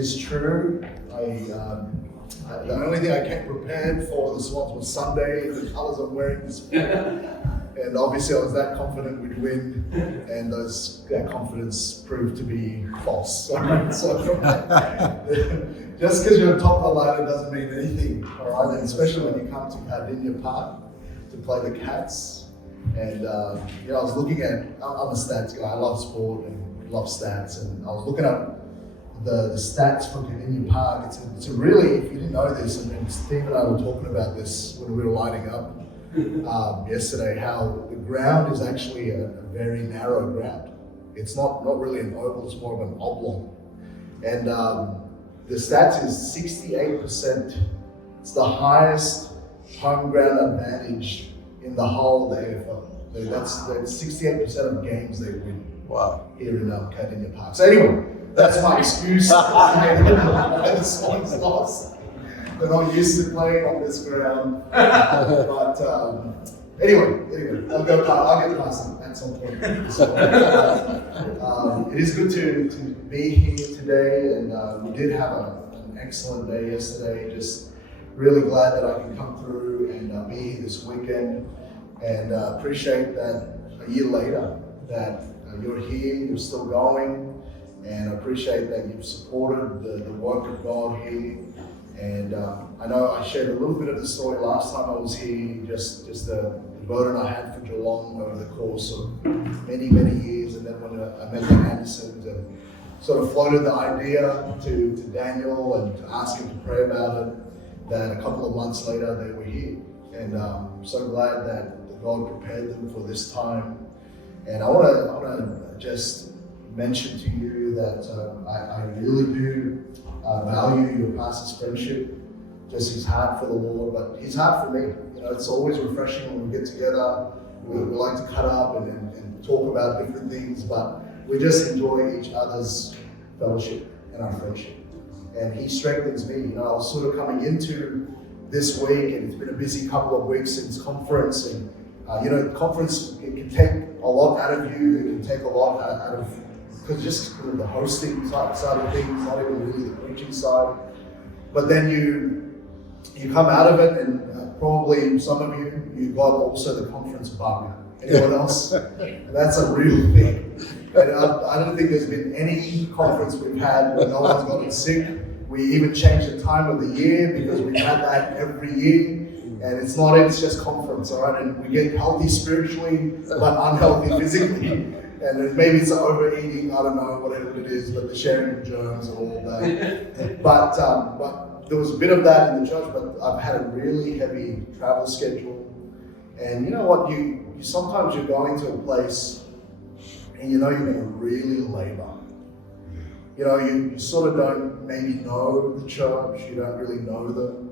is true. The only thing I came prepared for the Swans was Sunday, the colours I'm wearing this morning. And obviously I was that confident we'd win, and that confidence proved to be false. So just because you're top of the ladder doesn't mean anything, all right? And especially when you come to Hernan Park to play the Cats. And I was looking at, I'm a stats guy, I love sport and love stats, and I was looking up the stats for Kinsman Park. It's a really, if you didn't know this, and Steve and I were talking about this when we were lighting up yesterday, how the ground is actually a very narrow ground. It's not really an oval, it's more of an oblong. And the stats is 68%. It's the highest home ground advantage in the whole of the AFL. That's 68% of games they win. Wow. Here in Kinsman Park. So anyway, that's my excuse. The Swans lost. They're not used to playing on this ground. But anyway, I'll get past it at some point. It is good to be here today, and we did have an excellent day yesterday. Just really glad that I can come through and be here this weekend, and appreciate that a year later that you're here, you're still going. And I appreciate that you've supported the work of God here. And I know I shared a little bit of the story last time I was here, just the burden I had for Geelong over the course of many years. And then when I met the Andersons and sort of floated the idea to Daniel and to ask him to pray about it, that a couple of months later they were here. And I'm so glad that God prepared them for this time. And I want to just mention to you that I really do value your pastor's friendship, just his heart for the Lord, but his heart for me. It's always refreshing when we get together. We like to cut up and talk about different things, but we just enjoy each other's fellowship and our friendship. And he strengthens me. I was sort of coming into this week, and it's been a busy couple of weeks since conference, and conference, it can take a lot out of you. It can take a lot out of, because the hosting side of things, not even really the preaching side. But then you come out of it, and probably some of you got also the conference bug. Anyone else? That's a real thing. And I don't think there's been any conference we've had where no one's gotten sick. We even changed the time of the year because we've had that every year. And it's just conference, all right? And we get healthy spiritually, but unhealthy physically. And maybe it's overeating, I don't know, whatever it is, but the sharing of germs and all that. But there was a bit of that in the church, but I've had a really heavy travel schedule. And you know what, you sometimes you're going to a place and you're going to really labor. You sort of don't maybe know the church, you don't really know them.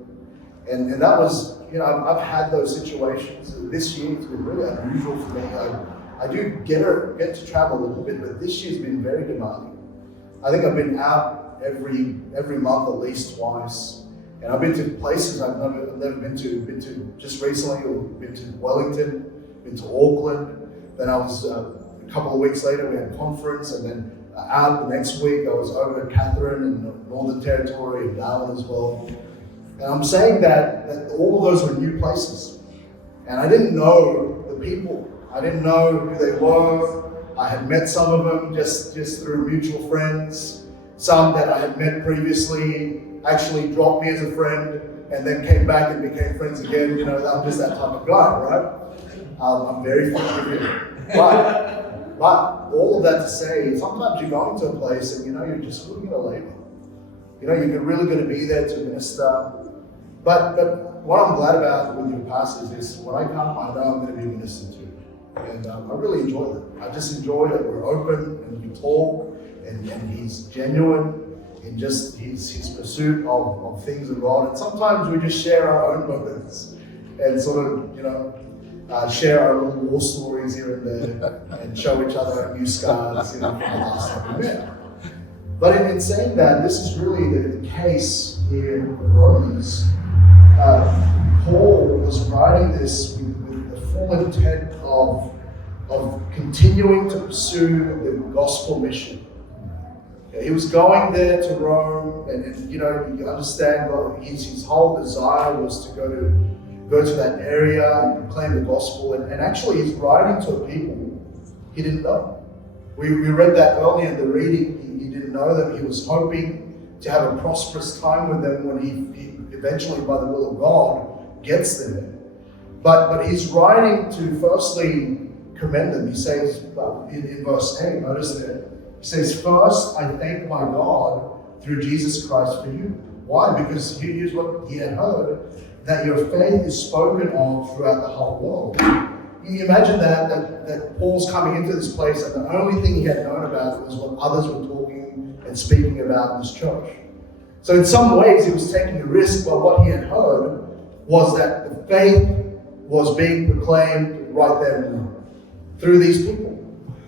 And that was, I've had those situations. This year it's been really unusual for me. I do get to travel a little bit, but this year's been very demanding. I think I've been out every month at least twice, and I've been to places I've never been to. Been to just recently, been to Wellington, been to Auckland. Then I was a couple of weeks later we had a conference, and then out the next week I was over at Catherine in the Northern Territory and Darwin as well. And I'm saying that all of those were new places, and I didn't know the people. I didn't know who they were. I had met some of them just through mutual friends. Some that I had met previously actually dropped me as a friend and then came back and became friends again. I'm just that type of guy, right? I'm very forgiving. But all of that to say, sometimes you go into a place and you're just really going to labor. You're really going to be there to minister. But what I'm glad about with your pastors is when I come, I know I'm going to be ministered to. And I really enjoy that. I just enjoy that we're open and we talk, and he's genuine in just his pursuit of things of God. And sometimes we just share our own moments and sort of, share our little war stories here and there and show each other our new scars, from the last time we met. But in saying that, this is really the case here in Romans. Paul was writing this with the full intent of continuing to pursue the gospel mission. He was going there to Rome, and you understand his whole desire was to go to that area and proclaim the gospel. And actually, he's writing to a people he didn't know. We read that earlier in the reading. He didn't know them. He was hoping to have a prosperous time with them when he eventually, by the will of God, gets there. But he's writing to firstly commend them. He says in verse 8, notice there, he says, "First, I thank my God through Jesus Christ for you." Why? Because here's what he had heard, that your faith is spoken of throughout the whole world. You imagine that Paul's coming into this place and the only thing he had known about was what others were talking and speaking about in this church. So in some ways he was taking a risk, but what he had heard was that the faith was being proclaimed right there in Rome through these people.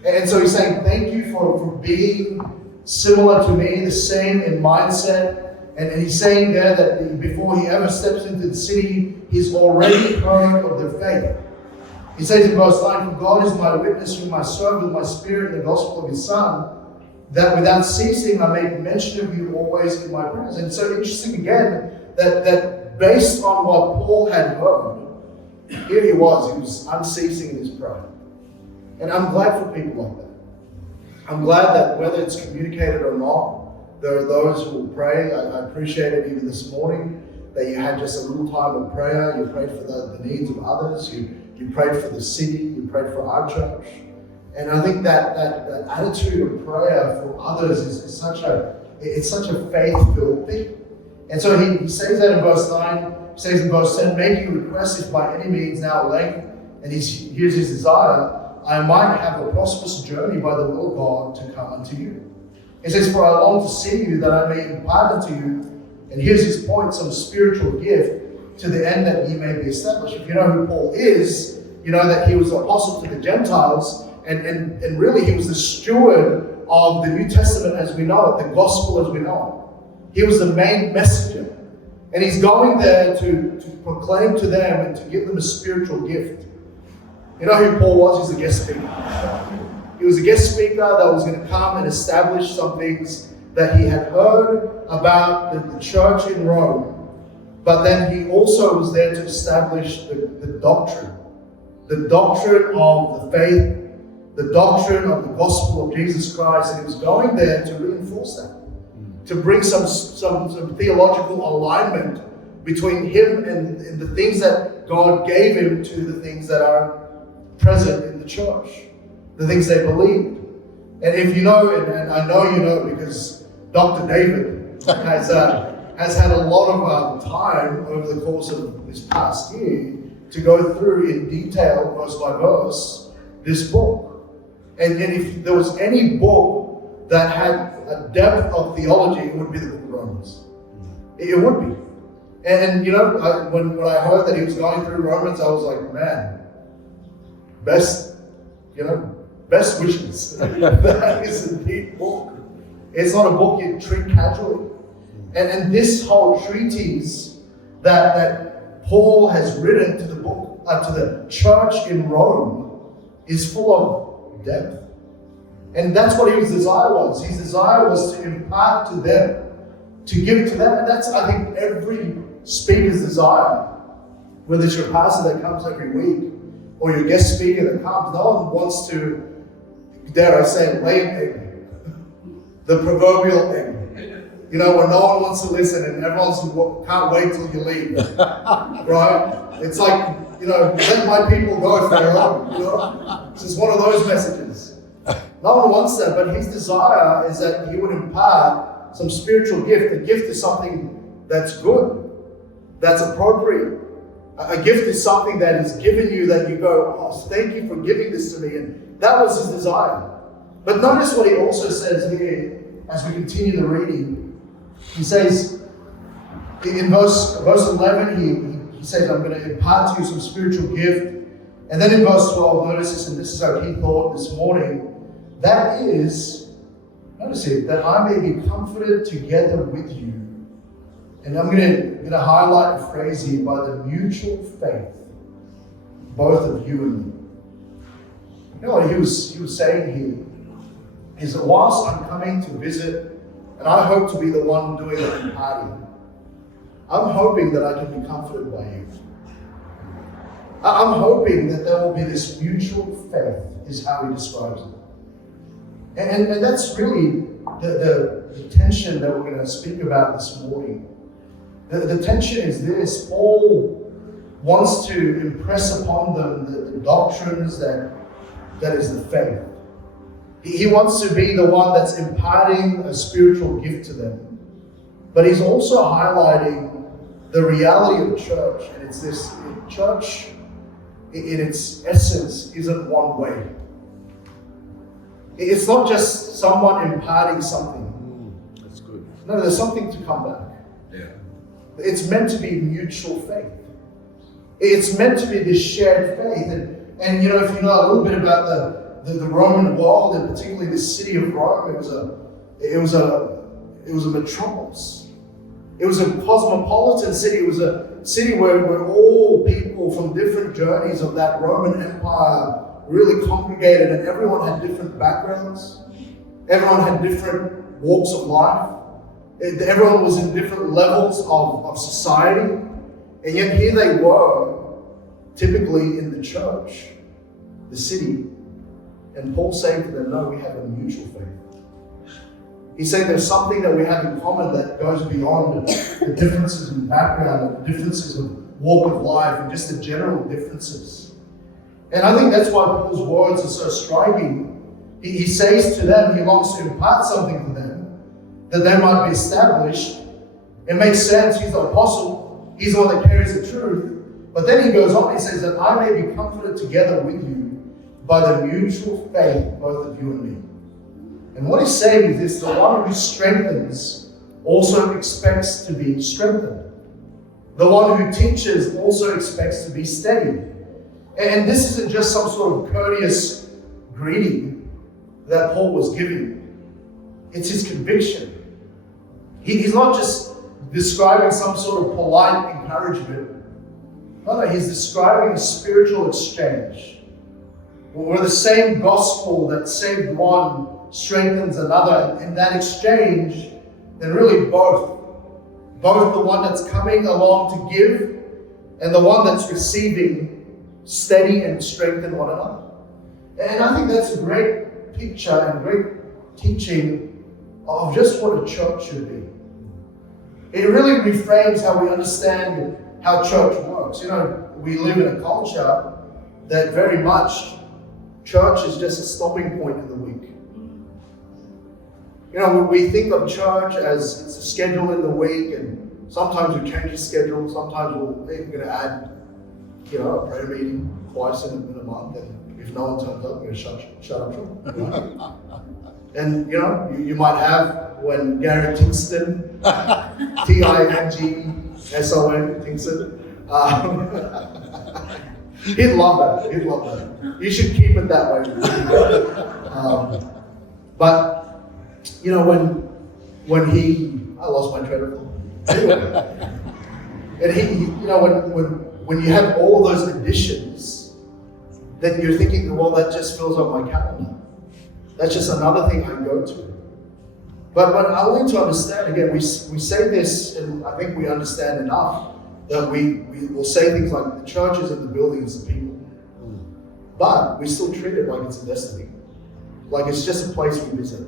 And so he's saying, thank you for being similar to me, the same in mindset. And he's saying there that before he ever steps into the city, he's already heard of their faith. He says in verse 9, "For God is my witness, whom I serve with my spirit in the gospel of his Son, that without ceasing I make mention of you always in my prayers." And so interesting again, that based on what Paul had heard, here he was unceasing in his prayer. And I'm glad for people like that. I'm glad that whether it's communicated or not, there are those who will pray. I appreciate it even this morning that you had just a little time of prayer. You prayed for the needs of others. You prayed for the city. You prayed for our church. And I think that attitude of prayer for others is such a faith-filled thing. And so he says that in verse 9. He says in verse 10, "Making requests if by any means now at length," and here's his desire, "I might have a prosperous journey by the will of God to come unto you." He says, "For I long to see you, that I may impart unto you," and here's his point, "some spiritual gift, to the end that ye may be established." If you know who Paul is, you know that he was apostle to the Gentiles, and really he was the steward of the New Testament as we know it, the gospel as we know it. He was the main messenger. And he's going there to proclaim to them and to give them a spiritual gift. You know who Paul was? He's a guest speaker. He was a guest speaker that was going to come and establish some things that he had heard about the church in Rome. But then he also was there to establish the doctrine. The doctrine of the faith, the doctrine of the gospel of Jesus Christ. And he was going there to reinforce that. To bring some theological alignment between him and the things that God gave him to the things that are present in the church, the things they believed. And if you know, and I know you know because Dr. David has had a lot of time over the course of this past year to go through in detail, verse by verse, this book. And if there was any book that had a depth of theology, it would be the book of Romans. It would be. And when I heard that he was going through Romans, I was like, man, best wishes. That is a deep book. It's not a book you treat casually. And this whole treatise that Paul has written to the church in Rome is full of depth. And that's what his desire was. His desire was to impart to them, to give to them. And that's, I think, every speaker's desire. Whether it's your pastor that comes every week or your guest speaker that comes, no one wants to, dare I say, lay an egg. The proverbial egg. You know, when no one wants to listen and everyone's can't wait till you leave. Right? It's like, let my people go for their own. It's just one of those messages. No one wants that, but his desire is that he would impart some spiritual gift. A gift is something that's good, that's appropriate. A gift is something that is given you that you go, oh, thank you for giving this to me. And that was his desire. But notice what he also says here as we continue the reading. He says, in verse 11, he says, I'm going to impart to you some spiritual gift. And then in verse 12, notice this, and this is our key thought this morning. That is, notice it, that I may be comforted together with you. And I'm going to highlight a phrase here, by the mutual faith, both of you and me. You know what he was saying here? Is that whilst I'm coming to visit and I hope to be the one doing the imparting. I'm hoping that I can be comforted by you. I'm hoping that there will be this mutual faith, is how he describes it. And that's really the tension that we're going to speak about this morning. The tension is this: Paul wants to impress upon them the doctrines that is the faith. He wants to be the one that's imparting a spiritual gift to them. But he's also highlighting the reality of church, and it's this: church in its essence isn't one way. It's not just someone imparting something. That's good. No, there's something to come back. Yeah. It's meant to be mutual faith. It's meant to be this shared faith. And you know, if you know a little bit about the Roman world, and particularly the city of Rome, it was a metropolis. It was a cosmopolitan city. It was a city where all people from different journeys of that Roman Empire really congregated, and everyone had different backgrounds. Everyone had different walks of life. Everyone was in different levels of society. And yet here they were, typically in the church, the city. And Paul saying to them, no, we have a mutual faith. He's saying there's something that we have in common that goes beyond the differences in background, the differences of walk of life, and just the general differences. And I think that's why Paul's words are so striking. He says to them, he longs to impart something to them, that they might be established. It makes sense, he's the apostle, he's the one that carries the truth. But then he goes on, he says that I may be comforted together with you by the mutual faith, both of you and me. And what he's saying is this: the one who strengthens also expects to be strengthened. The one who teaches also expects to be steadied. And this isn't just some sort of courteous greeting that Paul was giving. It's his conviction. He's not just describing some sort of polite encouragement. No, he's describing a spiritual exchange. Where the same gospel that saved one strengthens another. In that exchange, then really both the one that's coming along to give and the one that's receiving steady and strengthen one another. And I think that's a great picture and great teaching of just what a church should be. It really reframes how we understand how church works. You know, we live in a culture that very much church is just a stopping point in the week. You know, we think of church as it's a schedule in the week, and sometimes we change the schedule, sometimes we're even going to add, you know, a prayer meeting twice in a month, and if no one turns up, we're going to shut up shop. Right? And you know, you might have when Gary Kinsman, Tingson, Kinsman, he'd love that. You should keep it that way. But you know, when I lost my train of thought. Anyway, and you know, when you have all those additions, then you're thinking, well, that just fills up my calendar. That's just another thing I go to. But I want to understand, again, we say this, and I think we understand enough that we will say things like the church is in the building, it's the people. But we still treat it like it's a destiny. Like it's just a place we visit.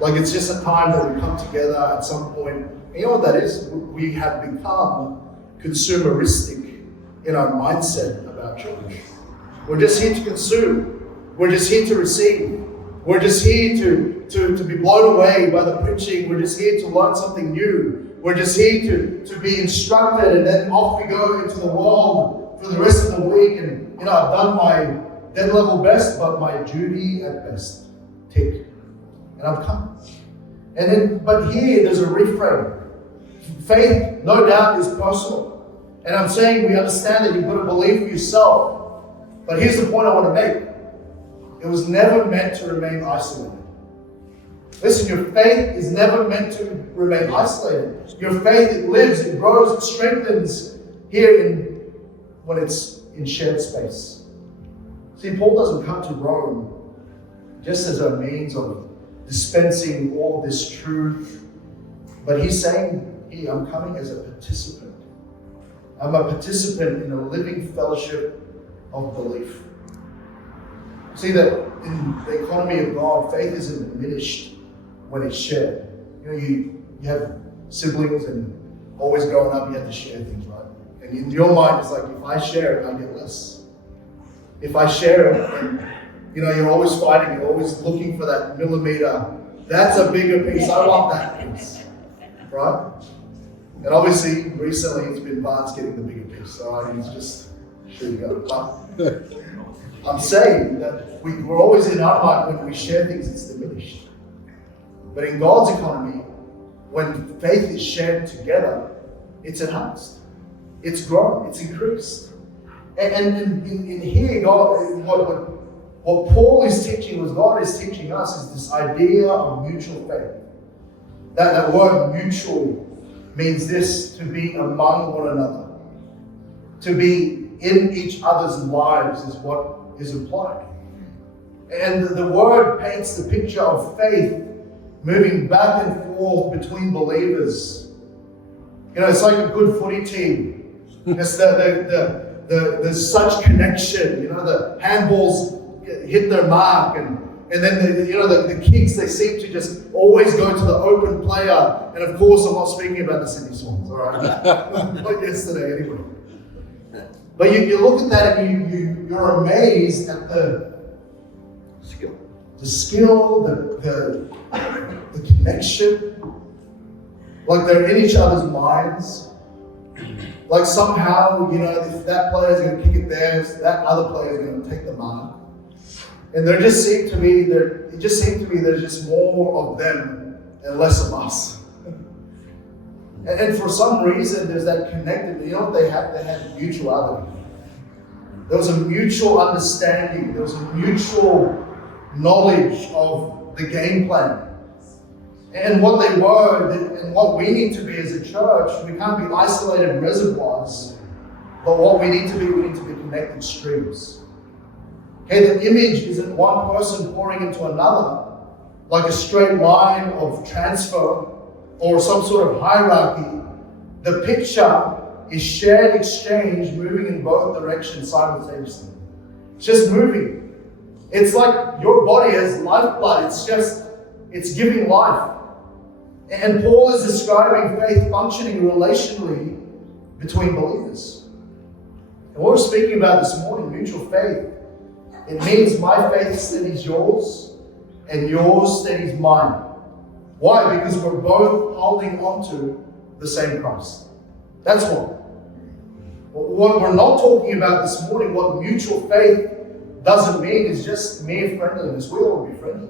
Like it's just a time that we come together at some point. And you know what that is? We have become consumeristic in our mindset about church. We're just here to consume. We're just here to receive. We're just here to be blown away by the preaching. We're just here to learn something new. We're just here to be instructed, and then off we go into the world for the rest of the week. And you know, I've done my dead level best, but my duty at best. Tick. And I've come. And then, but here there's a reframe. Faith, no doubt, is personal. And I'm saying we understand that you've got to believe for yourself. But here's the point I want to make. It was never meant to remain isolated. Listen, your faith is never meant to remain isolated. Your faith, it lives, it grows, it strengthens here when it's in shared space. See, Paul doesn't come to Rome just as a means of dispensing all this truth. But he's saying, hey, I'm coming as a participant. I'm a participant in a living fellowship of belief. See that in the economy of God, faith isn't diminished when it's shared. You have siblings, and always growing up, you have to share things, right? And in your mind, it's like, if I share it, I get less. If I share it, and you're always fighting, you're always looking for that millimeter. That's a bigger piece. I want that piece, right? And obviously, recently, it's been Barnes getting the bigger piece. All right, he's just, here you go. But I'm saying that we're always in our mind, when we share things, it's diminished. But in God's economy, when faith is shared together, it's enhanced. It's grown. It's increased. And in here, God, what Paul is teaching, what God is teaching us, is this idea of mutual faith. That word mutual means this: to be among one another. To be in each other's lives is what is implied. And the word paints the picture of faith moving back and forth between believers. It's like a good footy team. It's there's such connection. The handballs hit their mark, and then the kicks, they seem to just always go to the open player. And of course, I'm not speaking about the Sydney Swans, all right? Not yesterday, anyway. But you look at that and you're amazed at the skill, the connection. Like they're in each other's minds. Like somehow, if that player is going to kick it there, that other player is going to take the mark. And it just seemed to me there's just more of them and less of us. And for some reason, there's that connected. They had mutuality. There was a mutual understanding. There was a mutual knowledge of the game plan. And what they were, and what we need to be as a church, we can't be isolated reservoirs, but what we need to be connected streams. Okay, the image isn't one person pouring into another, like a straight line of transfer or some sort of hierarchy. The picture is shared exchange moving in both directions simultaneously. It's just moving. It's like your body has lifeblood. It's giving life. And Paul is describing faith functioning relationally between believers. And what we're speaking about this morning, mutual faith, it means my faith steadies yours and yours steadies mine. Why? Because we're both holding on to the same Christ. That's what. What we're not talking about this morning, what mutual faith doesn't mean, is just mere friendliness. We all be friendly.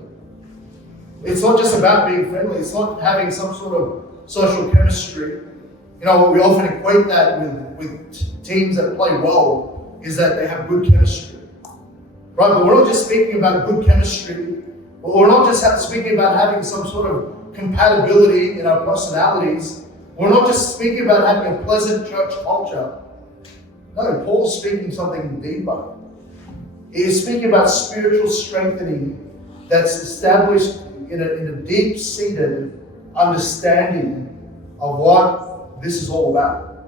It's not just about being friendly. It's not having some sort of social chemistry. We often equate that with teams that play well, is that they have good chemistry. Right? But we're not just speaking about good chemistry. We're not just speaking about having some sort of compatibility in our personalities. We're not just speaking about having a pleasant church culture. No, Paul's speaking something deeper. He is speaking about spiritual strengthening that's established in a deep-seated understanding of what this is all about.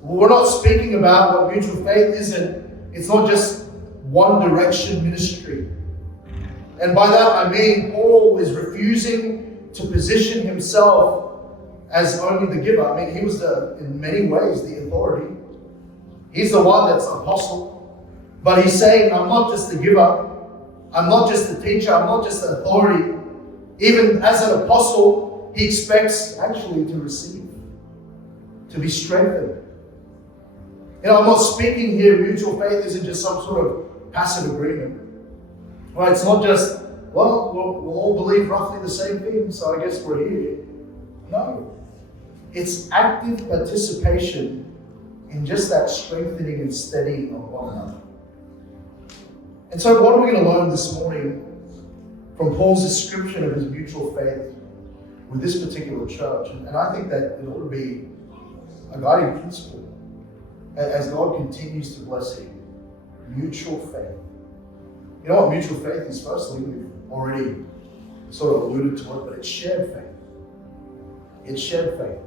We're not speaking about what mutual faith isn't. It's not just one direction ministry. And by that I mean Paul is refusing to position himself as only the giver. I mean, he was in many ways the authority. He's the one that's apostle. But he's saying, I'm not just the giver. I'm not just the teacher. I'm not just the authority. Even as an apostle, he expects actually to receive, to be strengthened. I'm not speaking here, mutual faith isn't just some sort of passive agreement. Right? It's not just, well, we'll all believe roughly the same thing, so I guess we're here. No. It's active participation in just that strengthening and steadying of one another. And so what are we going to learn this morning from Paul's description of his mutual faith with this particular church? And I think that it ought to be a guiding principle as God continues to bless him. Mutual faith. You know what mutual faith is? Firstly, we've already sort of alluded to it, but it's shared faith. It's shared faith.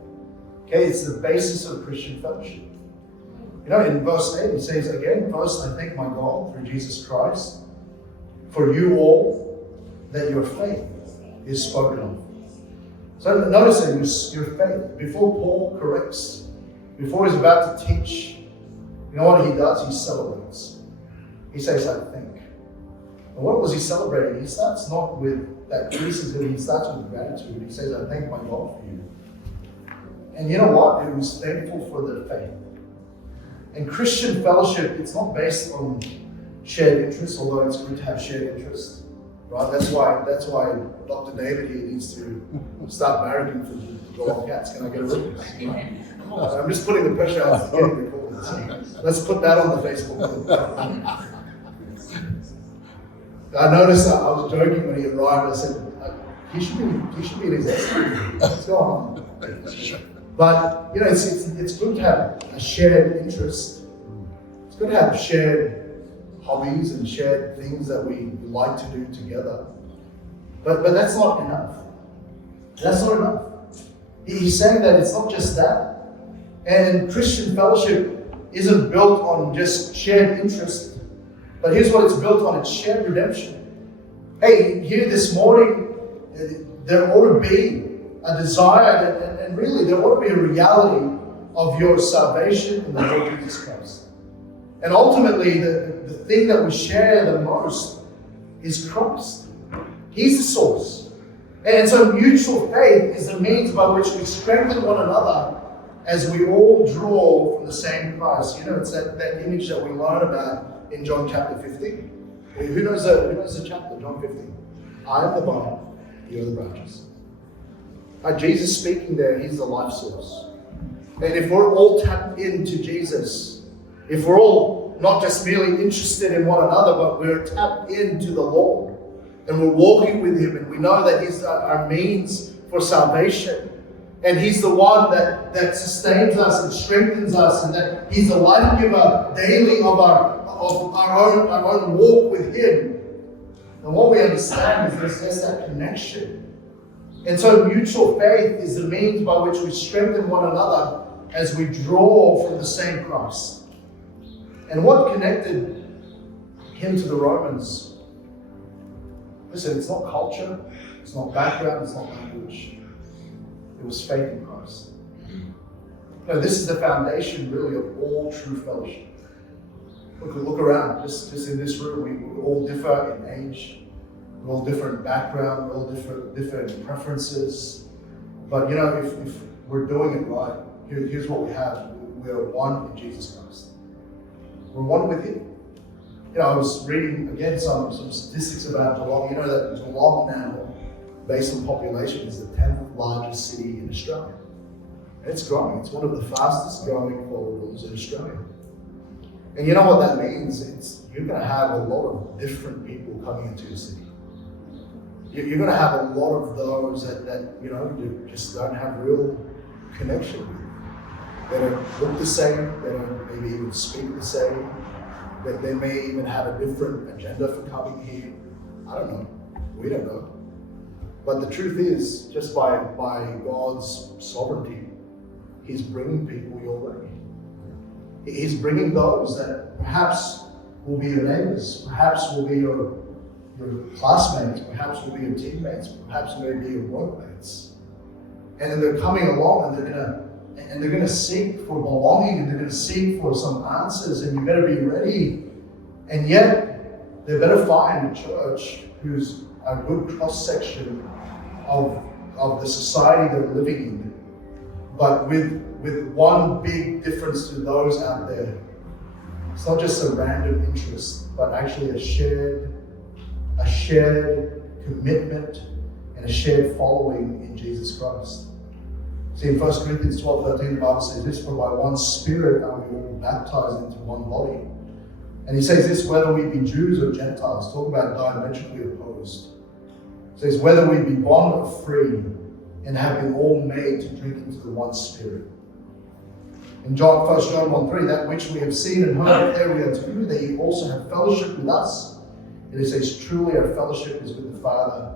Okay, it's the basis of Christian fellowship. You know, in verse 8, he says, again, first I thank my God through Jesus Christ for you all, that your faith is spoken of. So notice that your faith, before Paul corrects, before he's about to teach, you know what he does? He celebrates. He says, I think. And what was he celebrating? He starts not with that criticism, he starts with gratitude. He says, I thank my God for you. And you know what? He was thankful for their faith. And Christian fellowship, it's not based on shared interests, although it's good to have shared interests. Right? That's why Dr. David here needs to start marrying for the dog cats. Can I get a ring? I'm just putting the pressure out of getting recorded. So let's put that on the Facebook. I noticed I was joking when he arrived. I said, he should be an executive. What's going on? But you know, it's good to have a shared interest. It's good to have shared hobbies and shared things that we like to do together. But that's not enough. That's not enough. He's saying that it's not just that. And Christian fellowship isn't built on just shared interest. But here's what it's built on, it's shared redemption. Hey, here this morning, there ought to be a desire, and really there ought to be a reality of your salvation in the Lord Jesus Christ. And ultimately, the thing that we share the most is Christ. He's the source. And so mutual faith is the means by which we strengthen one another as we all draw from the same Christ. You know, it's that image that we learn about in John chapter 15. Who knows the chapter, John 15? I am the vine, you are the branches. Jesus speaking there, he's the life source. And if we're all tapped into Jesus, if we're all not just merely interested in one another, but we're tapped into the Lord, and we're walking with him, and we know that he's our means for salvation, and he's the one that sustains us and strengthens us, and that he's the life giver daily of our own walk with him. And what we understand is there's that connection. And so mutual faith is the means by which we strengthen one another as we draw from the same Christ. And what connected him to the Romans? Listen, it's not culture, it's not background, it's not language. It was faith in Christ. No, this is the foundation really of all true fellowship. Look around, just in this room, we all differ in age. We're all different background, we're all different preferences. But you know, if we're doing it right, here's what we have. We are one in Jesus Christ. We're one with him. You know, I was reading again some statistics about Geelong. You know that Geelong now, based on population, is the 10th largest city in Australia. And it's growing. It's one of the fastest growing corridors in Australia. And you know what that means? You're going to have a lot of different people coming into your city. You're going to have a lot of those that you know, you just don't have real connection with. They don't look the same, they don't maybe even speak the same, that they may even have a different agenda for coming here. I don't know. We don't know. But the truth is, just by God's sovereignty, he's bringing people your way. He's bringing those that perhaps will be your neighbors, perhaps will be your classmates, perhaps will be your teammates, perhaps may be your workmates. And then they're coming along and they're gonna seek for belonging, and they're gonna seek for some answers, and you better be ready. And yet, they better find a church who's a good cross-section of the society they're living in, but with one big difference to those out there. It's not just a random interest, but actually a shared commitment and a shared following in Jesus Christ. See, in 1 Corinthians 12:13, the Bible says this, for by one Spirit are we all baptized into one body. And he says this, whether we be Jews or Gentiles, talk about diametrically opposed. He says, whether we be bond or free, and have been all made to drink into the one Spirit. In 1 John 1:3, that which we have seen and heard declare we unto you, that ye also have fellowship with us. And it says, truly our fellowship is with the Father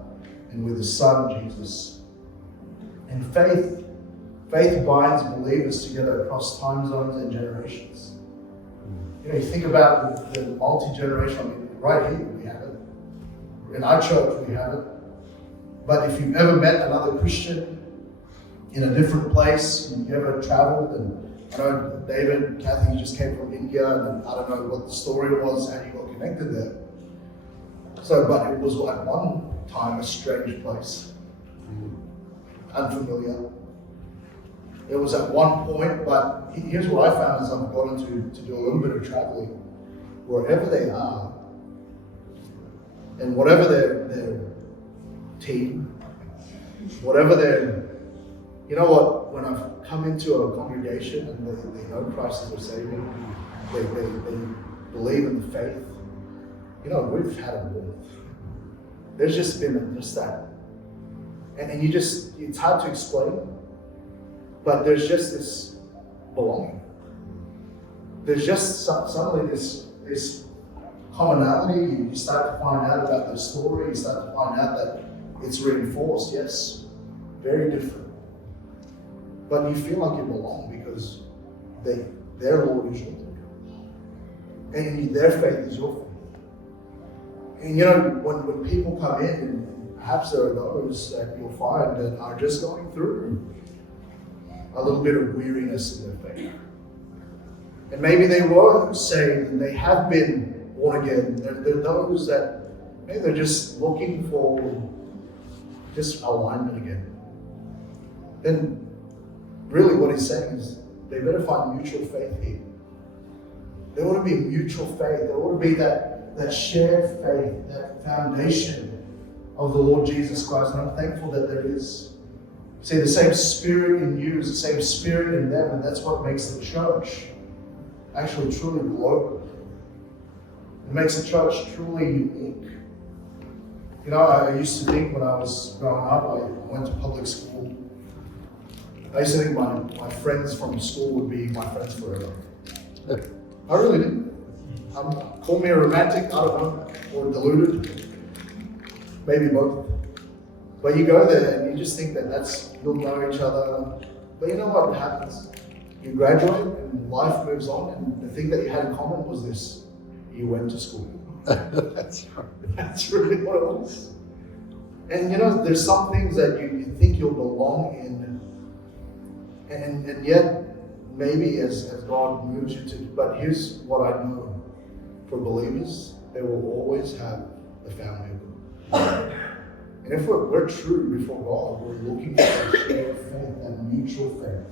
and with His Son, Jesus. And faith binds believers together across time zones and generations. You know, you think about the multi-generational, I mean, right here we have it. In our church we have it. But if you've ever met another Christian in a different place, you've ever traveled, and I know David, Kathy, you just came from India, and I don't know what the story was, how you got connected there. So, but it was at one time a strange place, unfamiliar. It was at one point, but here's what I found as I've gotten to do a little bit of traveling. Wherever they are, and whatever their team, whatever their, you know what, when I've come into a congregation and they know Christ as their Savior, they believe in the faith, you know, we've had a warmth. There's just been just that. And you just, it's hard to explain, but there's just this belonging. There's just suddenly this commonality. You start to find out about their story. You start to find out that it's reinforced. Yes, very different. But you feel like you belong because their Lord is your Lord. And their faith is your faith. And you know, when people come in, and perhaps there are those that you'll find that are just going through a little bit of weariness in their faith. And maybe they were saved and they have been born again. They're those that maybe they're just looking for just alignment again. Then really what he's saying is they better find mutual faith here. There ought to be mutual faith. There ought to be that shared faith, that foundation of the Lord Jesus Christ. And I'm thankful that there is. See, the same Spirit in you is the same Spirit in them, and that's what makes the church actually truly global. It makes the church truly unique. You know, I used to think when I was growing up, I went to public school. I used to think my friends from school would be my friends forever. I really didn't. Call me a romantic, I don't know, or deluded. Maybe both. But you go there and you just think that you'll know each other. But you know what happens? You graduate and life moves on, and the thing that you had in common was this: you went to school. That's right. That's really what it was. And you know, there's some things that you think you'll belong in, and yet maybe as God moves you to. But here's what I know: for believers, they will always have the family of God. And if we're true before God, we're looking for a shared faith, that mutual faith.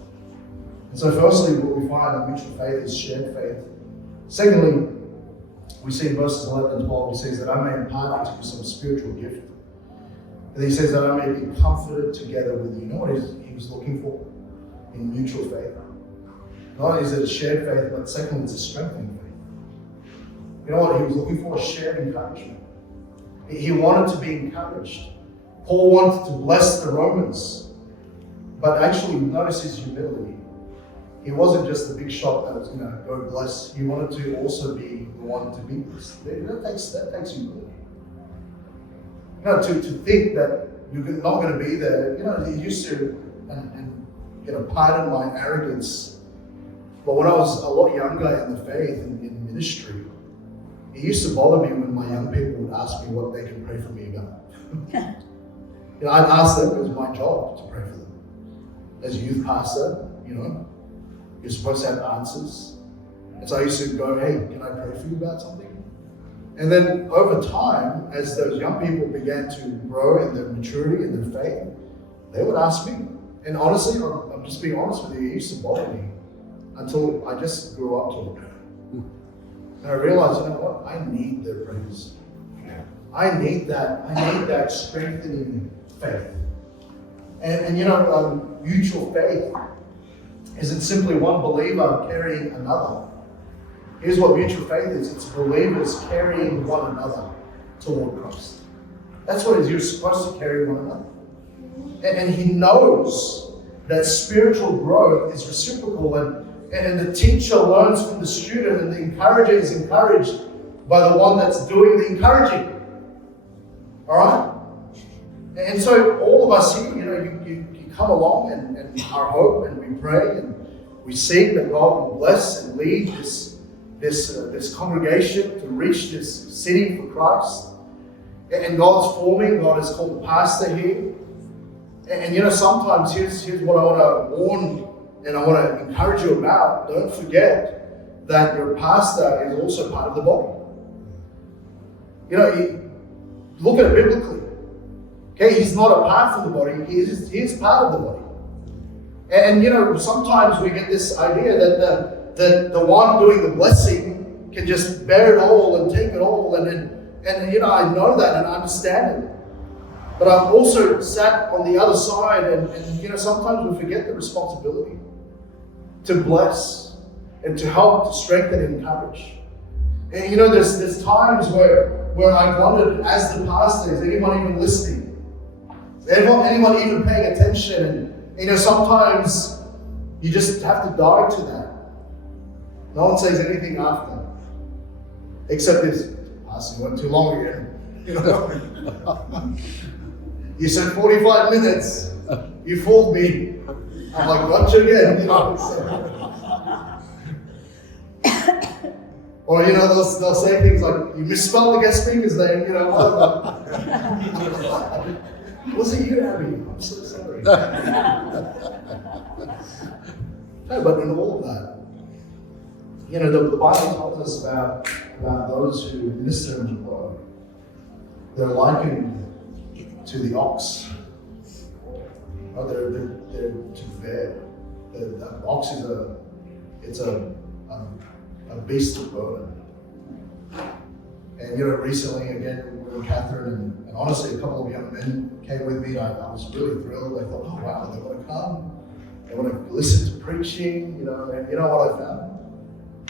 And so firstly, what we find that mutual faith is shared faith. Secondly, we see in verses 11 and 12, he says that I may impart unto you some spiritual gift. And he says that I may be comforted together with you. You know what he was looking for in mutual faith? Not only is it a shared faith, but secondly, it's a strengthening faith. You know what he was looking for? Shared encouragement. He wanted to be encouraged. Paul wanted to bless the Romans, but actually notice his humility. He wasn't just the big shot that was going to go bless. He wanted to also be the one to be blessed. That takes humility. You know, to think that you're not going to be there. You know, he used to, and you know, pardon my arrogance, but when I was a lot younger in the faith and in ministry, it used to bother me when my young people would ask me what they can pray for me about. You know, I'd ask them, it was my job to pray for them. As a youth pastor, you know, you're supposed to have answers. And so I used to go, hey, can I pray for you about something? And then over time, as those young people began to grow in their maturity and their faith, they would ask me. And honestly, I'm just being honest with you, it used to bother me until I just grew up to it. And I realized, you know what? I need their prayers. I need that strengthening faith. And you know, mutual faith isn't simply one believer carrying another. Here's what mutual faith is. It's believers carrying one another toward Christ. That's what it is. You're supposed to carry one another. And he knows that spiritual growth is reciprocal, and the teacher learns from the student, and the encourager is encouraged by the one that's doing the encouraging. All right? And so all of us here, you come along and our hope, and we pray and we seek that God will bless and lead this congregation to reach this city for Christ. And God's forming. God has called a pastor here. And sometimes here's what I want to warn and I want to encourage you about. Don't forget that your pastor is also part of the body. Look at it biblically. Okay, he's not apart from the body, he is part of the body. And sometimes we get this idea that the one doing the blessing can just bear it all and take it all, and I know that and I understand it. But I've also sat on the other side, and sometimes we forget the responsibility to bless and to help, to strengthen and encourage. And there's times where I've wondered, as the pastor, is anyone even listening? Is anyone even paying attention? And sometimes you just have to die to that. No one says anything after, except this, pastor, went too long again. You said 45 minutes. You fooled me. I'm like, gotcha again. Or they'll say things like, you misspelled the guest speaker's name. Was it you, Abby? I'm so sorry. No, but in all of that, the Bible tells us about those who minister in the word. They're likened to the ox. They're to the bear. The ox is a beast of burden. And recently again, when Catherine and honestly a couple of young men came with me, I was really thrilled. I thought, oh wow, they want to come. They want to listen to preaching, and you know what I found?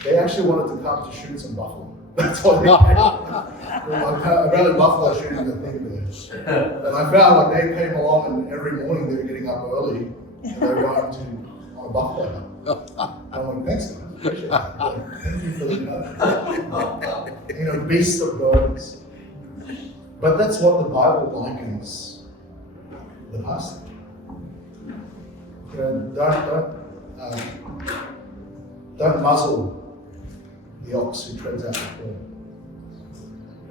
They actually wanted to come to shoot some buffalo. That's what they came. I'd rather buffalo shooting than thing there. And I found they came along, and every morning they were getting up early and they were going on a buffalo hunt. I'm like, thanks guys, appreciate that. Thank you for the beasts of burdens. But that's what the Bible likens the pastor. Don't muzzle the ox who treads out the corn.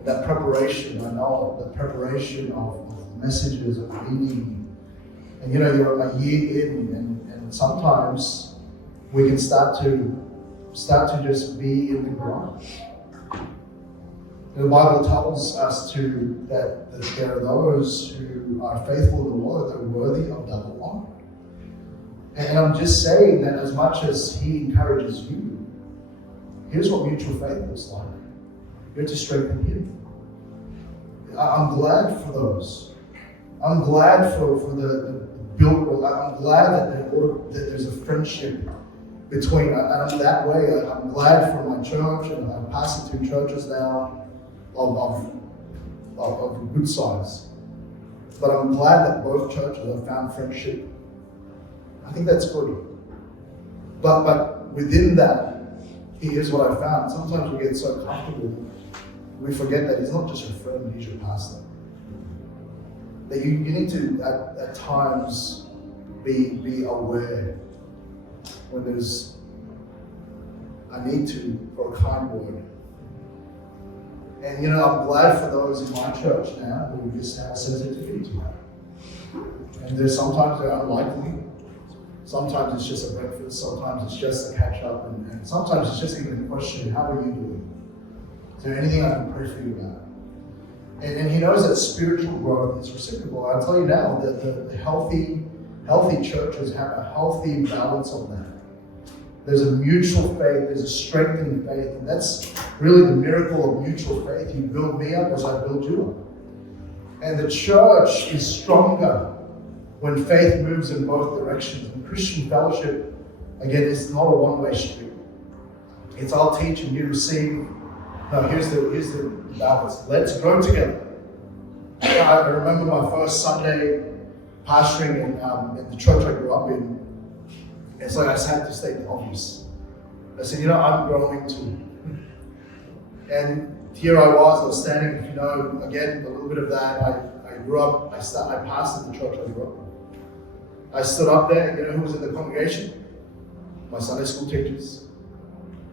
That preparation, I know, the preparation of messages, of reading, and you're a year in, and sometimes we can start to just be in the grind. The Bible tells us that there are those who are faithful in the Lord, that are worthy of double honor. And I'm just saying that as much as he encourages you, here's what mutual faith looks like. You're to strengthen him. I'm glad for those. I'm glad for the built. I'm glad that there's a friendship between. And I'm that way. I'm glad for my church, and I've pastored 2 churches now of good size. But I'm glad that both churches have found friendship. I think that's good. But within that, here's what I found. Sometimes we get so comfortable, we forget that he's not just your friend, he's your pastor. That you need to, at times, be aware when there's a need for a kind word. And I'm glad for those in my church now who just have a sensitivity to that. And sometimes they're unlikely. Sometimes it's just a breakfast, sometimes it's just a catch up, and sometimes it's just even a question, how are you doing? Is there anything I can pray for you about? And he knows that spiritual growth is reciprocal. I'll tell you now that the healthy churches have a healthy balance of that. There's a mutual faith, there's a strengthening faith, and that's really the miracle of mutual faith. You build me up as I build you up. And the church is stronger when faith moves in both directions. And Christian fellowship, again, is not a one-way street. It's I'll teach and you receive. No, here's the balance. Let's grow together. I remember my first Sunday pastoring in the church I grew up in. It's like I had to state the obvious. I said, I'm growing too. And here I was standing, again, a little bit of that. I grew up, I pastored the church I grew up in. I stood up there, you know who was in the congregation? My Sunday school teachers,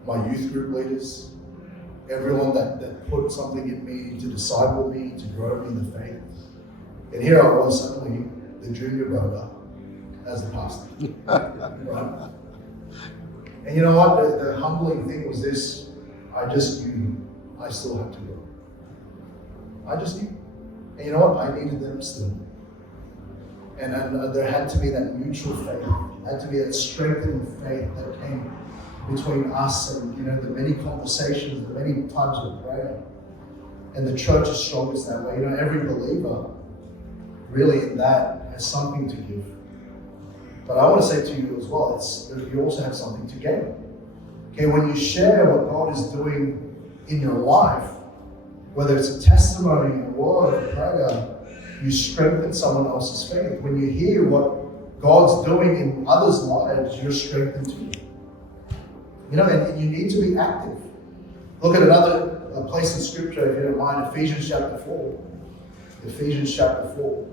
my youth group leaders, everyone that put something in me to disciple me, to grow me in the faith. And here I was suddenly the junior brother as the pastor. Right? And you know what? The humbling thing was this. I just knew I still had to grow. I just knew. And you know what? I needed them still. And there had to be that mutual faith. There had to be that strengthening faith that came between us and, you know, the many conversations, the many times of prayer. And the church is strongest that way. You know, every believer really in that has something to give. But I want to say to you as well, you also have something to gain. Okay, when you share what God is doing in your life, whether it's a testimony, a word, a prayer, you strengthen someone else's faith. When you hear what God's doing in others' lives, you're strengthened too. You know, and you need to be active. Look at another place in Scripture, if you don't mind, Ephesians chapter 4. Ephesians chapter 4.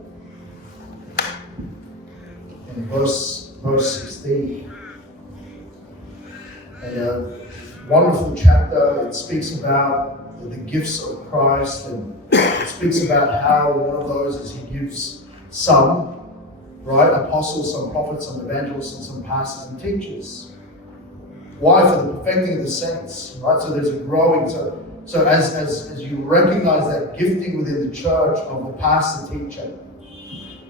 In verse 16. And a wonderful chapter. It speaks about the gifts of Christ, and it speaks about how one of those is he gives some, right? Apostles, some prophets, some evangelists, and some pastors and teachers. Why? For the perfecting of the saints, right? So there's a growing. So as you recognize that gifting within the church of the pastor teacher,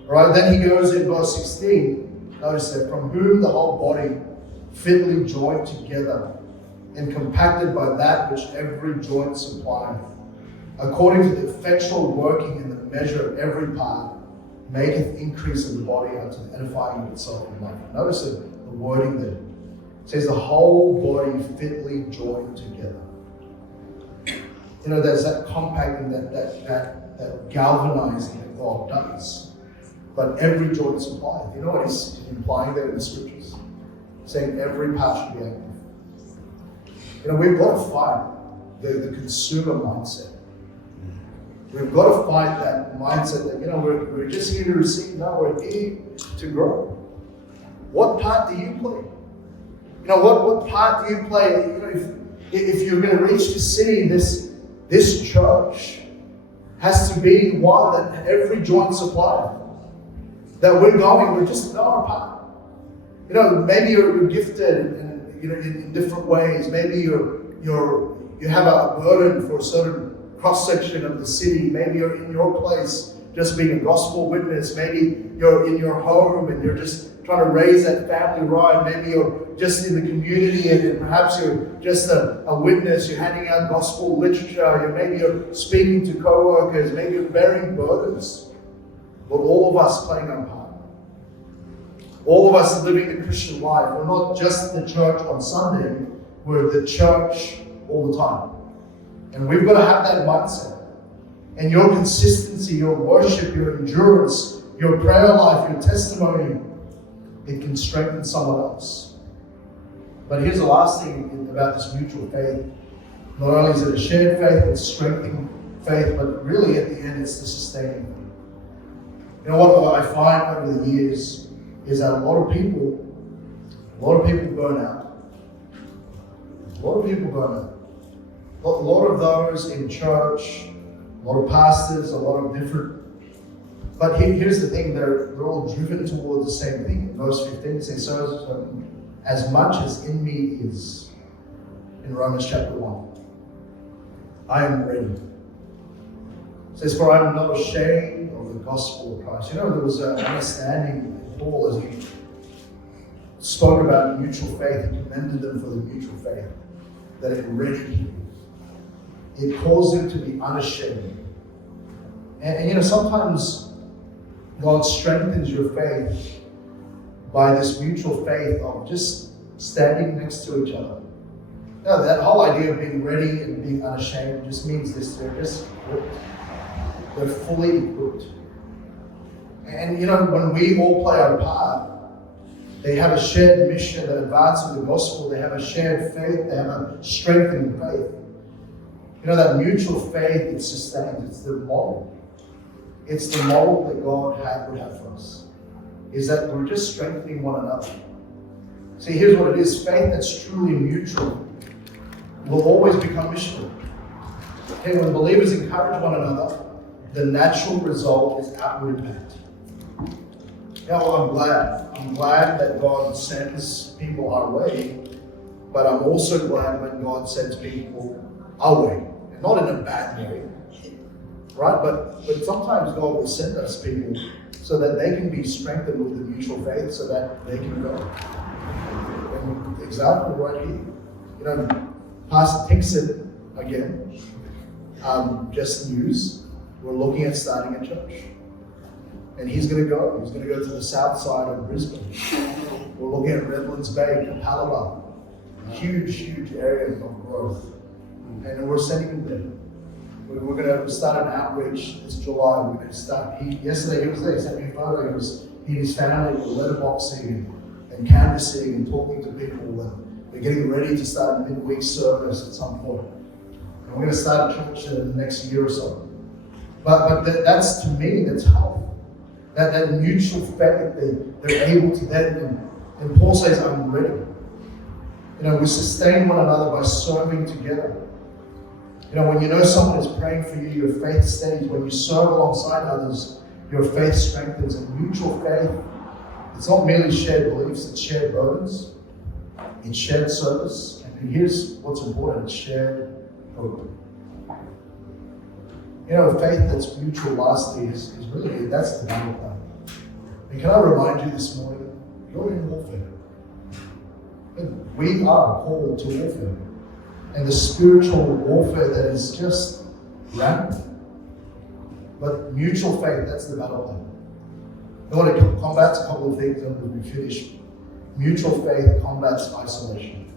right? Then he goes in verse 16. Notice that, from whom the whole body fitly joined together and compacted by that which every joint supplieth, according to the effectual working in the measure of every part, maketh increase of the body unto the edifying of itself in love. Notice the wording there. It says the whole body fitly joined together. You know, there's that compacting, that galvanizing that God does. But every joint supplieth. You know what he's implying there in the scriptures? Saying every part should be active. You know, we've got to fight the consumer mindset. We've got to fight that mindset that, you know, we're just here to receive. No, we're here to grow. What part do you play? You know, what part do you play? You know, if you're going to reach the city, this church has to be one that every joint supplier. That we're just know our part. You know, maybe you're gifted in different ways. Maybe you have a burden for a certain cross-section of the city. Maybe you're in your place just being a gospel witness. Maybe you're in your home and you're just trying to raise that family right. Maybe you're just in the community and perhaps you're just a witness. You're handing out gospel literature. Maybe you're speaking to co-workers. Maybe you're bearing burdens. But all of us playing our part. All of us living the Christian life. We're not just the church on Sunday. We're the church all the time. And we've got to have that mindset. And your consistency, your worship, your endurance, your prayer life, your testimony, it can strengthen someone else. But here's the last thing about this mutual faith. Not only is it a shared faith, it's strengthening faith, but really at the end it's the sustaining faith. You know what I find over the years is that a lot of people burn out. A lot of people burn out. A lot of those in church, a lot of pastors, a lot of different. But here's the thing, they're all driven towards the same thing. In verse 15 it says, so as much as in me is, in Romans chapter 1, I am ready. It says, for I am not ashamed of the gospel of Christ. You know, there was an understanding in Paul as he spoke about mutual faith. He commended them for the mutual faith, that it readied him. It caused him to be unashamed. And you know, sometimes God strengthens your faith by this mutual faith of just standing next to each other. Now, that whole idea of being ready and being unashamed just means this: they're just equipped. They're fully equipped. And you know, when we all play our part, they have a shared mission that advances the gospel. They have a shared faith. They have a strengthening faith. You know, that mutual faith, it sustains. It's the model. it's the model that God would have for us, is that we're just strengthening one another. See, here's what it is. Faith that's truly mutual will always become missional. Okay, when believers encourage one another, the natural result is outward impact. Now, I'm glad that God sends people our way, but I'm also glad when God sends people our way, and not in a bad way, right? But sometimes God will send us people so that they can be strengthened with the mutual faith, so that they can go. And example right here, Pastor Kinsman again, just news. We're looking at starting a church. And he's going to go. He's going to go to the south side of Brisbane. We're looking at Redlands Bay, Hullana. Huge area of growth. And we're sending him there. We're going to start an outreach this July. We're going to start. Yesterday he was there. He sent me a photo. He and his family were letterboxing and canvassing and talking to people. And we're getting ready to start a midweek service at some point. And we're going to start a church in the next year or so. But that's, to me, that's health. That mutual faith, they're able to then, and Paul says, I'm ready. We sustain one another by serving together. When you know someone is praying for you, your faith steadies. When you serve alongside others, your faith strengthens. And mutual faith, it's not merely shared beliefs, it's shared burdens, it's shared service. And here's what's important, it's shared hope. Faith that's mutual lasting is really, that's the battle plan. And can I remind you this morning, you're in warfare. And we are called to warfare. And the spiritual warfare that is just rampant. But mutual faith, that's the battle plan. I want to combat a couple of things and we'll be finished. Mutual faith combats isolation.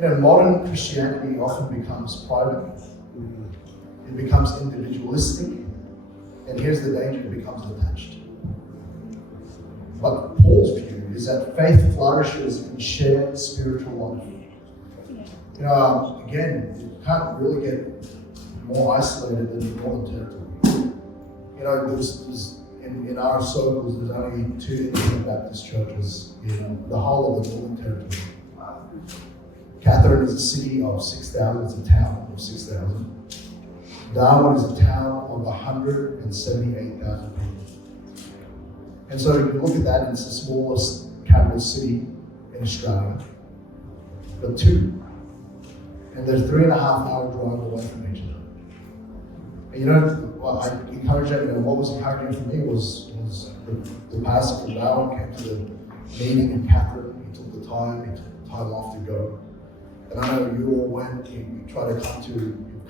Modern Christianity often becomes private. It becomes individualistic, and here's the danger, it becomes detached. But Paul's view is that faith flourishes in shared spiritual life. Again, you can't really get more isolated than the Northern Territory. There's in our circles, there's only 2 Kinsman Baptist churches in the whole of the Northern Territory. Catherine is a city of 6,000, it's a town of 6,000. Darwin is a town of 178,000 people. And so if you look at that, it's the smallest capital city in Australia. But 2. And they're 3.5-hour drive away from each other. And I encourage them, what was encouraging for me was the pastor from Darwin came to the meeting in Catherine. He took the time off to go. And I know you all went, you try to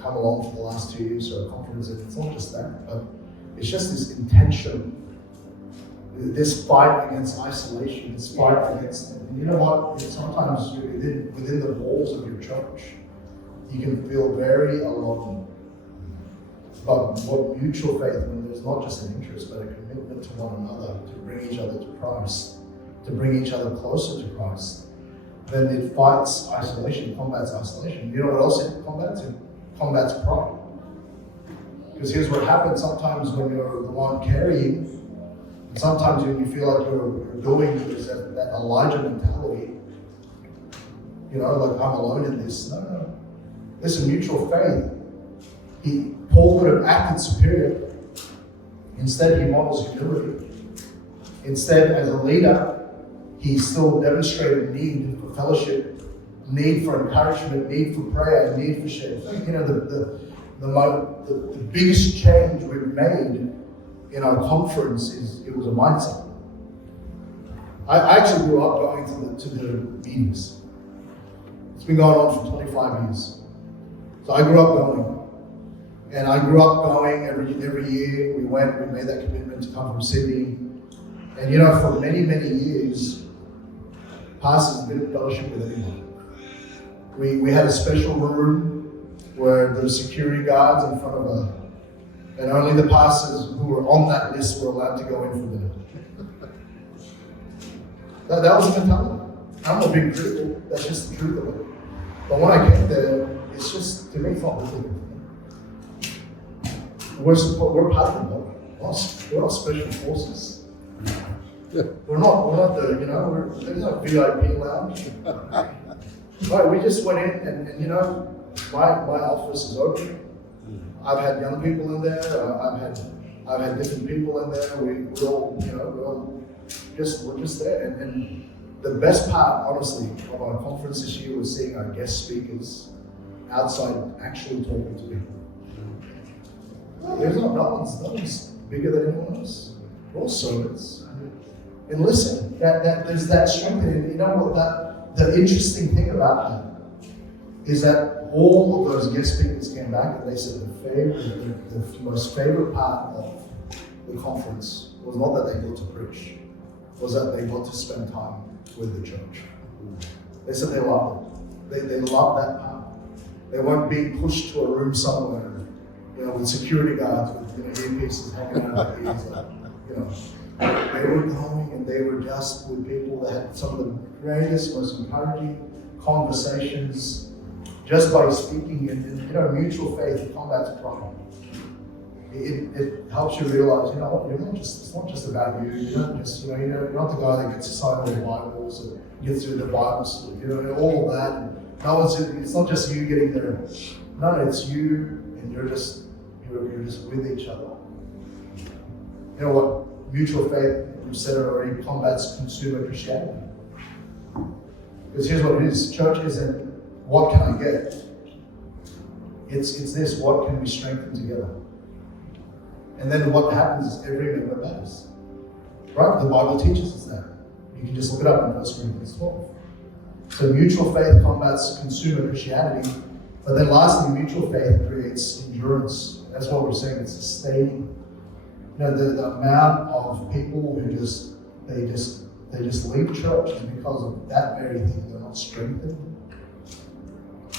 come along for the last 2 years to a conference, and it's not just that, but it's just this intention, this fight against isolation, this fight against, and you know what, sometimes within the walls of your church, you can feel very alone. But what mutual faith, when there's not just an interest, but a commitment to one another, to bring each other to Christ, to bring each other closer to Christ, then it fights isolation, combats isolation. You know what else it combats? It combats pride. Because here's what happens sometimes when you're the one carrying, and sometimes when you feel like you're doing this, that Elijah mentality, like I'm alone in this. No. This is mutual faith. Paul could have acted superior. Instead, he models humility. Instead, as a leader, he still demonstrated need for fellowship, need for encouragement, need for prayer, need for shared faith. The biggest change we've made in our conference it was a mindset. I actually grew up going to the meetings. It's been going on for 25 years. So I grew up going. And I grew up going every year. We made that commitment to come from Sydney. And for many, many years, pastors didn't fellowship with anyone. We had a special room where there were security guards in front of us. And only the pastors who were on that list were allowed to go in for dinner. That was the mentality. I'm not being critical, that's just the truth of it. But when I came there, it's just, to me, it's not really. We're part of the body. We're not special forces. We're not there's no VIP lounge. Right, we just went in and my office is open. I've had young people in there. I've had different people in there. We're all just there. And the best part, honestly, of our conference this year was seeing our guest speakers outside actually talking to people. No one's bigger than anyone else. We're all servants. And listen, that there's that strength in it. You know what? The interesting thing about that is that all of those guest speakers came back and they said the most favorite part of the conference was not that they got to preach, was that they got to spend time with the church. They said they loved it. They loved that part. They weren't being pushed to a room somewhere, with security guards with earpieces hanging out of their ears. They were going and they were just with people that had some of the greatest, most encouraging conversations just by speaking. And mutual faith combats pride. It helps you realize, it's not just about you. You're not the guy that gets to sign all the Bibles and gets through the Bible school, all of that. And it's not just you getting there. No, it's you, and you're just with each other. You know what? Mutual faith, we've said it already, combats consumer Christianity. Because here's what it is: church isn't what can I get. It's this: what can we strengthen together? And then what happens is every member matters. Right? The Bible teaches us that. You can just look it up in 1 Corinthians 12. So mutual faith combats consumer Christianity, but then lastly, mutual faith creates endurance. That's what we're saying, it's sustaining. The amount of people who just leave church, and because of that very thing, they're not strengthened.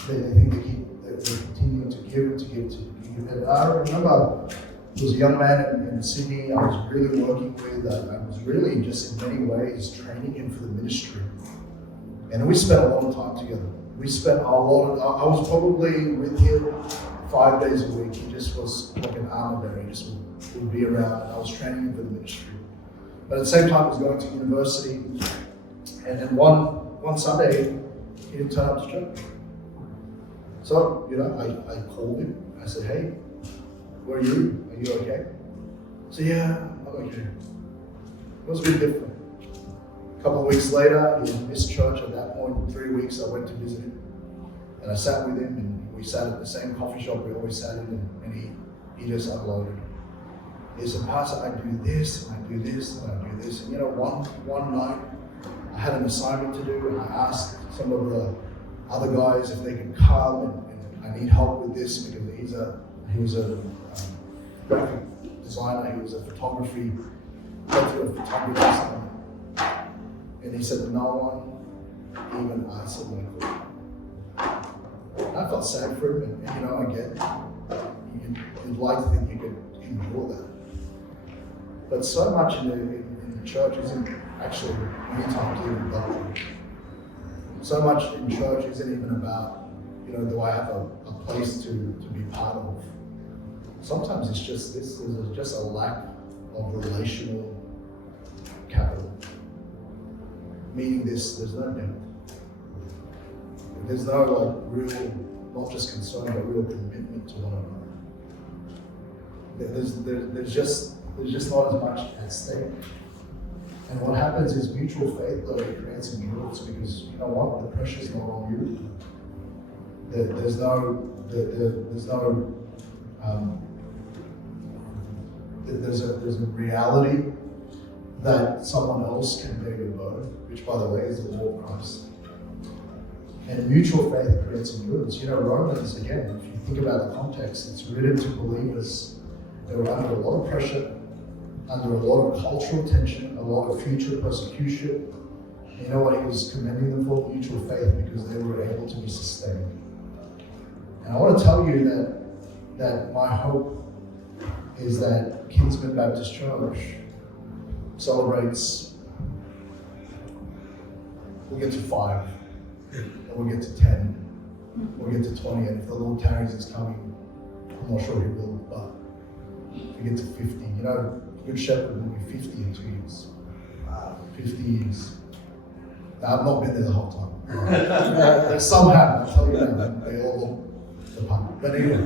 They think they're continuing to give. And I remember there was a young man in Sydney I was really working with. I was really just in many ways training him for the ministry. And we spent a lot of time together. I was probably with him 5 days a week. He just was like an armor bearer. He just would be around, and I was training him for the ministry. But at the same time, I was going to university, and then one Sunday, he didn't turn up to church. So, I called him. I said, "Hey, where are you? Are you okay?" He said, "Yeah, I'm okay." It was a bit different. A couple of weeks later, he had missed church at that point. 3 weeks, I went to visit him, and I sat with him, and we sat at the same coffee shop we always sat in, and he just unloaded. He said, "Pastor, I do this, and I do this, and I do this." And one night, I had an assignment to do, and I asked some of the other guys if they could come, and I need help with this because he was a graphic designer. He was a photography, and he said, "No one even answered my call." I felt sad for him, and I get it. You'd like to think you could endure that. But so much in the church isn't actually many times even about. So much in church isn't even about, do I have a place to be part of? Sometimes it's just this, there's just a lack of relational capital. Meaning there's no depth. There's no real, not just concern, but real commitment to one another. There's just not as much at stake. And what happens is mutual faith, though, it creates endurance because you know what? The pressure's not on you. There's a reality that someone else can bear your burden, which, by the way, is the law of Christ. And mutual faith creates endurance. Romans, again, if you think about the context, it's written to believers that were under a lot of pressure, under a lot of cultural tension, a lot of future persecution. And you know what? He was commending them for mutual faith because they were able to be sustained. And I want to tell you that my hope is that Kinsman Baptist Church celebrates, we'll get to 5, and we'll get to 10, we'll get to 20, and if the Lord tarries is coming, I'm not sure he will, but to get to 50. You know, Good Shepherd will be 50 in 2 years. 50 years. Now, I've not been there the whole time. Some have, I'll tell you that. They all look the part. But anyway.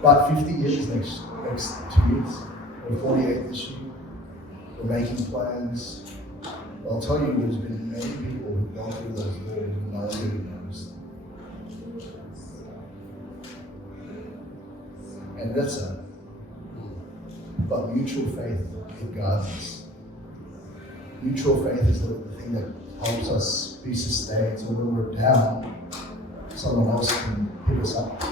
But 50 years next 2 years. We're 48 this year. We're making plans. But I'll tell you, there's been many people who've gone through those doors and no one even knows. And that's but mutual faith, it guides us. Mutual faith is the thing that helps us be sustained. So when we're down, someone else can pick us up.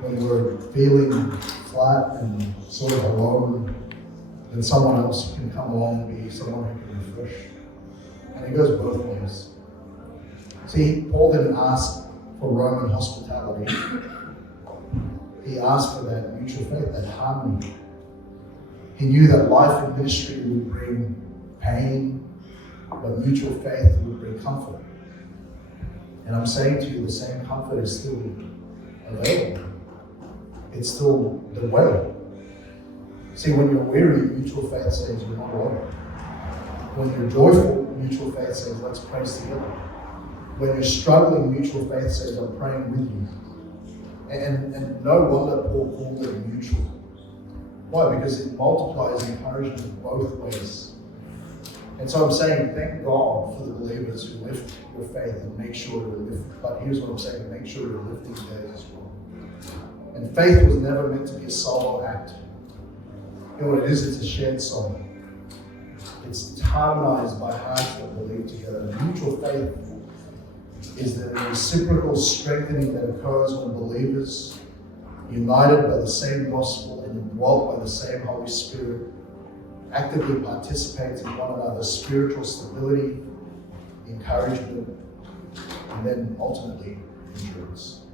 When we're feeling flat and sort of alone, then someone else can come along and be someone who can refresh. And it goes both ways. See, Paul didn't ask for Roman hospitality. He asked for that mutual faith, that harmony. He knew that life in ministry would bring pain, but mutual faith would bring comfort. And I'm saying to you, the same comfort is still available. It's still the way. See, when you're weary, mutual faith says you're not alone. When you're joyful, mutual faith says let's praise together. When you're struggling, mutual faith says I'm praying with you. And no wonder Paul called it mutual. Why? Because it multiplies encouragement both ways. And so I'm saying, thank God for the believers who lift your faith and make sure to lift. But here's what I'm saying, make sure to lift these days as well. And faith was never meant to be a solo act. You know what it is? It's a shared soul. It's harmonized by hearts that believe together. Mutual faith is the reciprocal strengthening that occurs when believers, united by the same gospel and indwelt by the same Holy Spirit, actively participate in one another's spiritual stability, encouragement, and then ultimately endurance.